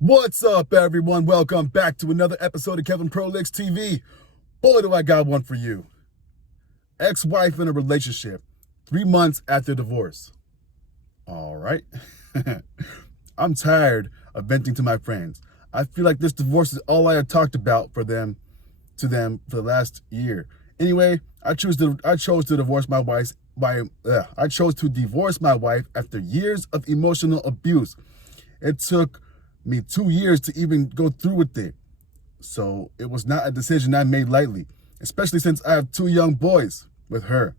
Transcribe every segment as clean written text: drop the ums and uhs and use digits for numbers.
What's up, everyone? Welcome back to another episode of Kevin Prolix TV. Boy, do I got one for you. Ex-wife in a relationship, 3 months after divorce. All right. I'm tired of venting to my friends. I feel like this divorce is all I have talked about to them for the last year. Anyway, I chose to divorce my wife after years of emotional abuse. It took me 2 years to even go through with it. So it was not a decision I made lightly, especially since I have 2 young boys with her.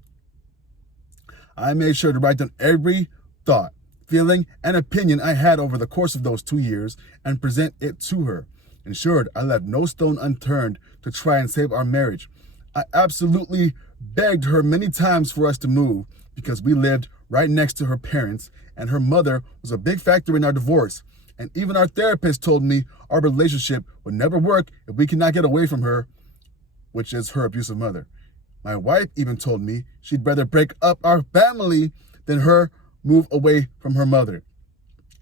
I made sure to write down every thought, feeling, and opinion I had over the course of those 2 years and present it to her. Ensured I left no stone unturned to try and save our marriage. I absolutely begged her many times for us to move because we lived right next to her parents, and her mother was a big factor in our divorce. And even our therapist told me our relationship would never work if we could not get away from her, which is her abusive mother. My wife even told me she'd rather break up our family than her move away from her mother.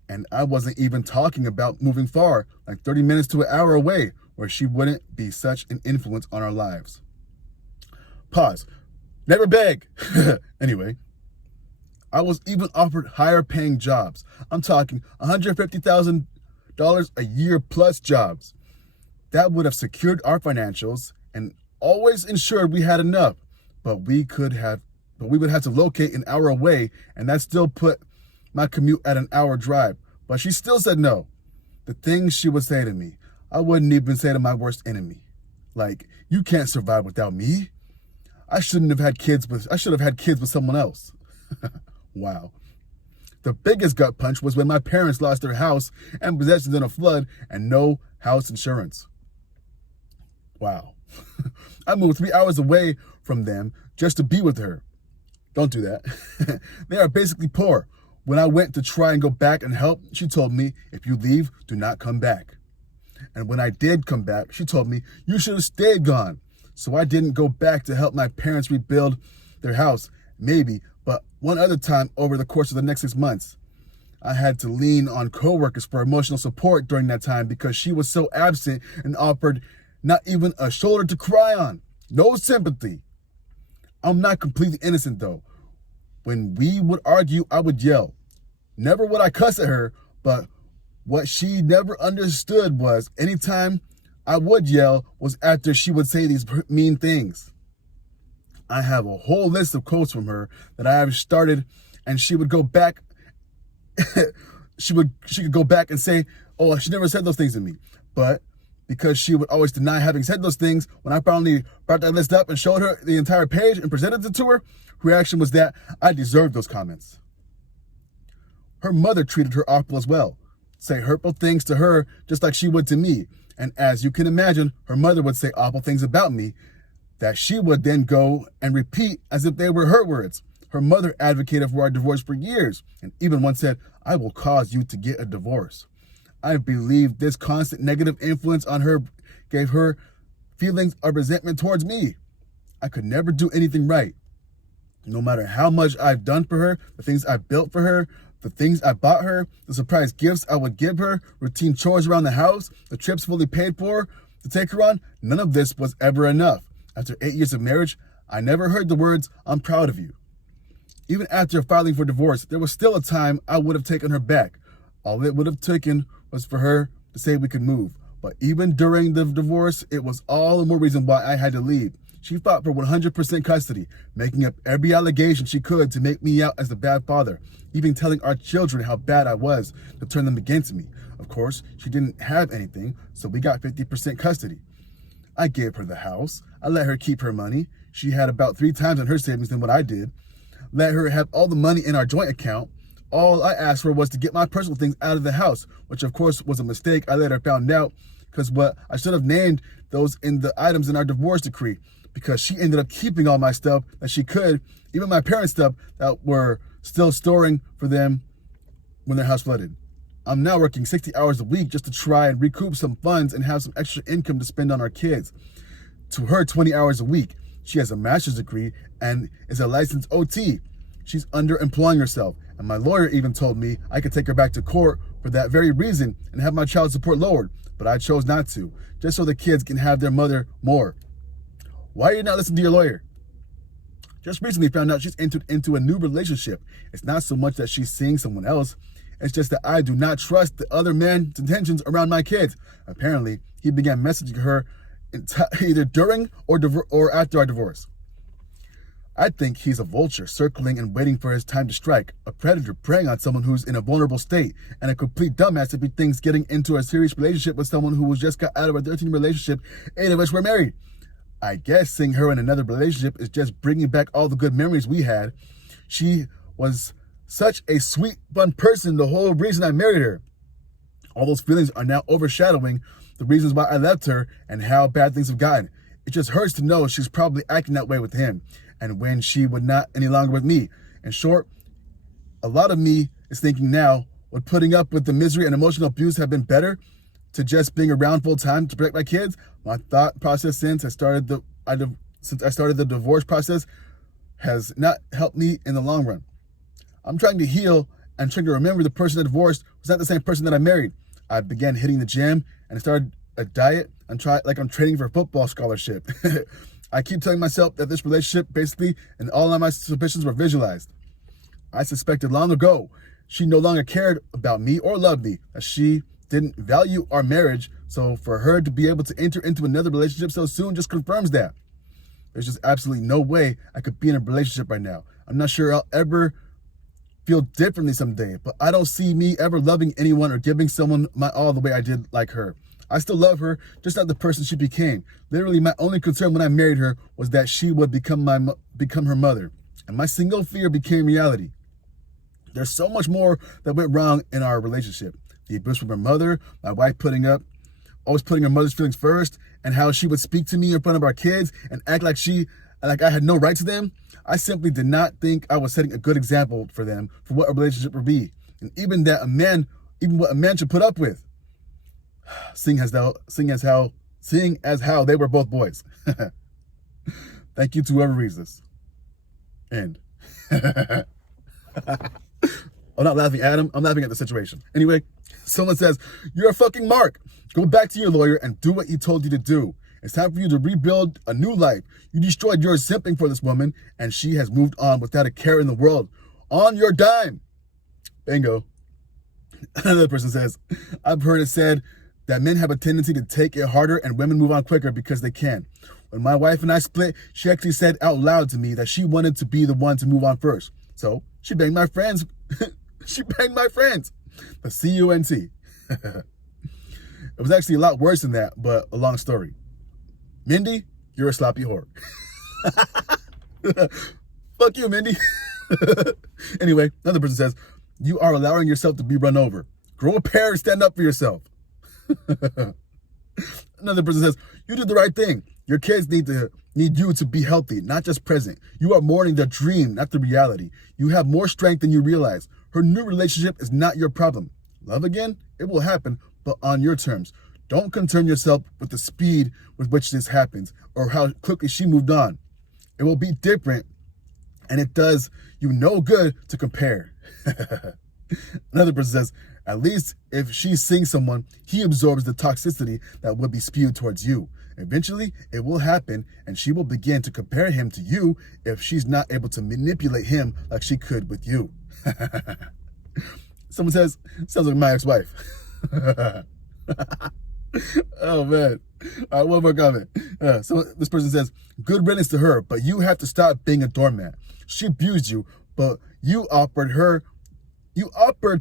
And I wasn't even talking about moving far, like 30 minutes to an hour away, where she wouldn't be such an influence on our lives. Pause. Never beg. Anyway. I was even offered higher paying jobs. I'm talking $150,000 a year plus jobs. That would have secured our financials and always ensured we had enough. But we would have to locate an hour away, and that still put my commute at an hour drive. But she still said no. The things she would say to me, I wouldn't even say to my worst enemy. Like, you can't survive without me. I should have had kids with someone else. Wow. The biggest gut punch was when my parents lost their house and possessions in a flood and no house insurance. Wow. I moved 3 hours away from them just to be with her. Don't do that. They are basically poor. When I went to try and go back and help, she told me, if you leave, do not come back. And when I did come back, she told me, you should have stayed gone. So I didn't go back to help my parents rebuild their house. Maybe, but one other time over the course of the next 6 months. I had to lean on coworkers for emotional support during that time because she was so absent and offered not even a shoulder to cry on. No sympathy. I'm not completely innocent though. When we would argue, I would yell. Never would I cuss at her, but what she never understood was anytime I would yell was after she would say these mean things. I have a whole list of quotes from her that I have started, and she would go back. she could go back and say, oh, she never said those things to me. But because she would always deny having said those things, when I finally brought that list up and showed her the entire page and presented it to her, her reaction was that I deserved those comments. Her mother treated her awful as well, say hurtful things to her just like she would to me. And as you can imagine, her mother would say awful things about me that she would then go and repeat as if they were her words. Her mother advocated for our divorce for years, and even once said, I will cause you to get a divorce. I believe this constant negative influence on her gave her feelings of resentment towards me. I could never do anything right. No matter how much I've done for her, the things I've built for her, the things I bought her, the surprise gifts I would give her, routine chores around the house, the trips fully paid for to take her on, none of this was ever enough. After 8 years of marriage, I never heard the words, I'm proud of you. Even after filing for divorce, there was still a time I would have taken her back. All it would have taken was for her to say we could move. But even during the divorce, it was all the more reason why I had to leave. She fought for 100% custody, making up every allegation she could to make me out as the bad father, even telling our children how bad I was to turn them against me. Of course, she didn't have anything, so we got 50% custody. I gave her the house. I let her keep her money. She had about 3 times in her savings than what I did. Let her have all the money in our joint account. All I asked for was to get my personal things out of the house, which of course was a mistake I later found out because I should have named those in the items in our divorce decree because she ended up keeping all my stuff that she could, even my parents' stuff that were still storing for them when their house flooded. I'm now working 60 hours a week just to try and recoup some funds and have some extra income to spend on our kids. To her, 20 hours a week. She has a master's degree and is a licensed OT. She's underemploying herself, and my lawyer even told me I could take her back to court for that very reason and have my child support lowered, but I chose not to, just so the kids can have their mother more. Why are you not listening to your lawyer? Just recently found out she's entered into a new relationship. It's not so much that she's seeing someone else. It's just that I do not trust the other man's intentions around my kids. Apparently, he began messaging her either during or after our divorce. I think he's a vulture circling and waiting for his time to strike, a predator preying on someone who's in a vulnerable state, and a complete dumbass if he thinks getting into a serious relationship with someone who just got out of a 13-year relationship, 8 of us were married. I guess seeing her in another relationship is just bringing back all the good memories we had. She was such a sweet, fun person, the whole reason I married her. All those feelings are now overshadowing the reasons why I left her and how bad things have gotten. It just hurts to know she's probably acting that way with him, and when she would not any longer with me. In short, a lot of me is thinking now, would putting up with the misery and emotional abuse have been better to just being around full time to protect my kids? My thought process since I started the divorce process has not helped me in the long run. I'm trying to heal and trying to remember the person I divorced was not the same person that I married. I began hitting the gym and started a diet and I'm training for a football scholarship. I keep telling myself that this relationship basically and all of my suspicions were visualized. I suspected long ago she no longer cared about me or loved me, that she didn't value our marriage, so for her to be able to enter into another relationship so soon just confirms that. There's just absolutely no way I could be in a relationship right now. I'm not sure I'll ever feel differently someday, but I don't see me ever loving anyone or giving someone my all the way I did like her. I still love her, just not the person she became. Literally, my only concern when I married her was that she would become her mother, and my single fear became reality. There's so much more that went wrong in our relationship. The abuse from her mother, my wife always putting her mother's feelings first, and how she would speak to me in front of our kids and act like I had no right to them. I simply did not think I was setting a good example for them for what a relationship would be, and even what a man should put up with. Seeing as how they were both boys. Thank you to whoever reads this. End. I'm not laughing at him. I'm laughing at the situation. Anyway, someone says, "You're a fucking mark. Go back to your lawyer and do what he told you to do. It's time for you to rebuild a new life. You destroyed yours simping for this woman, and she has moved on without a care in the world. On your dime." Bingo. Another person says, "I've heard it said that men have a tendency to take it harder and women move on quicker because they can. When my wife and I split, she actually said out loud to me that she wanted to be the one to move on first. So she banged my friends. She banged my friends. The CUNT. It was actually a lot worse than that, but a long story. Mindy, you're a sloppy whore." Fuck you, Mindy. Anyway, another person says, "You are allowing yourself to be run over. Grow a pair and stand up for yourself." Another person says, "You did the right thing. Your kids need you to be healthy, not just present. You are mourning the dream, not the reality. You have more strength than you realize. Her new relationship is not your problem. Love again? It will happen, but on your terms. Don't concern yourself with the speed with which this happens or how quickly she moved on. It will be different, and it does you no good to compare." Another person says, "At least if she's seeing someone, he absorbs the toxicity that will be spewed towards you. Eventually, it will happen, and she will begin to compare him to you if she's not able to manipulate him like she could with you." Someone says, "Sounds like my ex-wife." Oh, man. All right, one more comment. So this person says, "Good riddance to her, but you have to stop being a doormat. She abused you, but you offered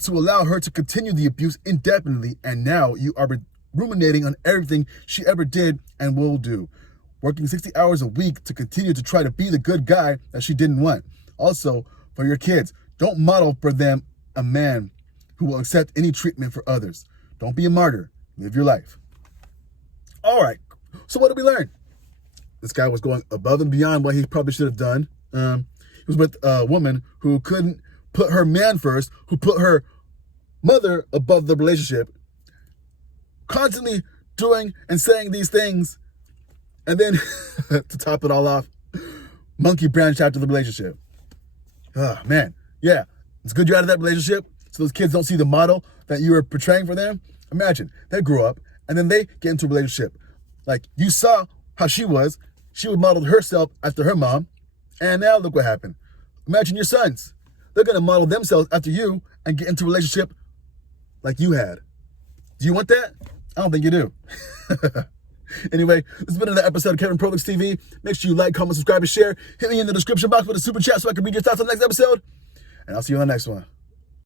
to allow her to continue the abuse indefinitely, and now you are ruminating on everything she ever did and will do, working 60 hours a week to continue to try to be the good guy that she didn't want. Also, for your kids, don't model for them a man who will accept any treatment for others. Don't be a martyr. Live your life." All right, so what did we learn? This guy was going above and beyond what he probably should have done. He was with a woman who couldn't put her man first, who put her mother above the relationship, constantly doing and saying these things, and then to top it all off, monkey branched out to the relationship. Oh, man. Yeah, it's good you're out of that relationship. so those kids don't see the model that you were portraying for them. Imagine they grow up and then they get into a relationship. Like you saw how she was. She would model herself after her mom. And now look what happened. Imagine your sons. They're going to model themselves after you and get into a relationship like you had. Do you want that? I don't think you do. Anyway, this has been another episode of Kevin Prolix TV. Make sure you like, comment, subscribe, and share. Hit me in the description box with a super chat so I can read your thoughts on the next episode. And I'll see you on the next one.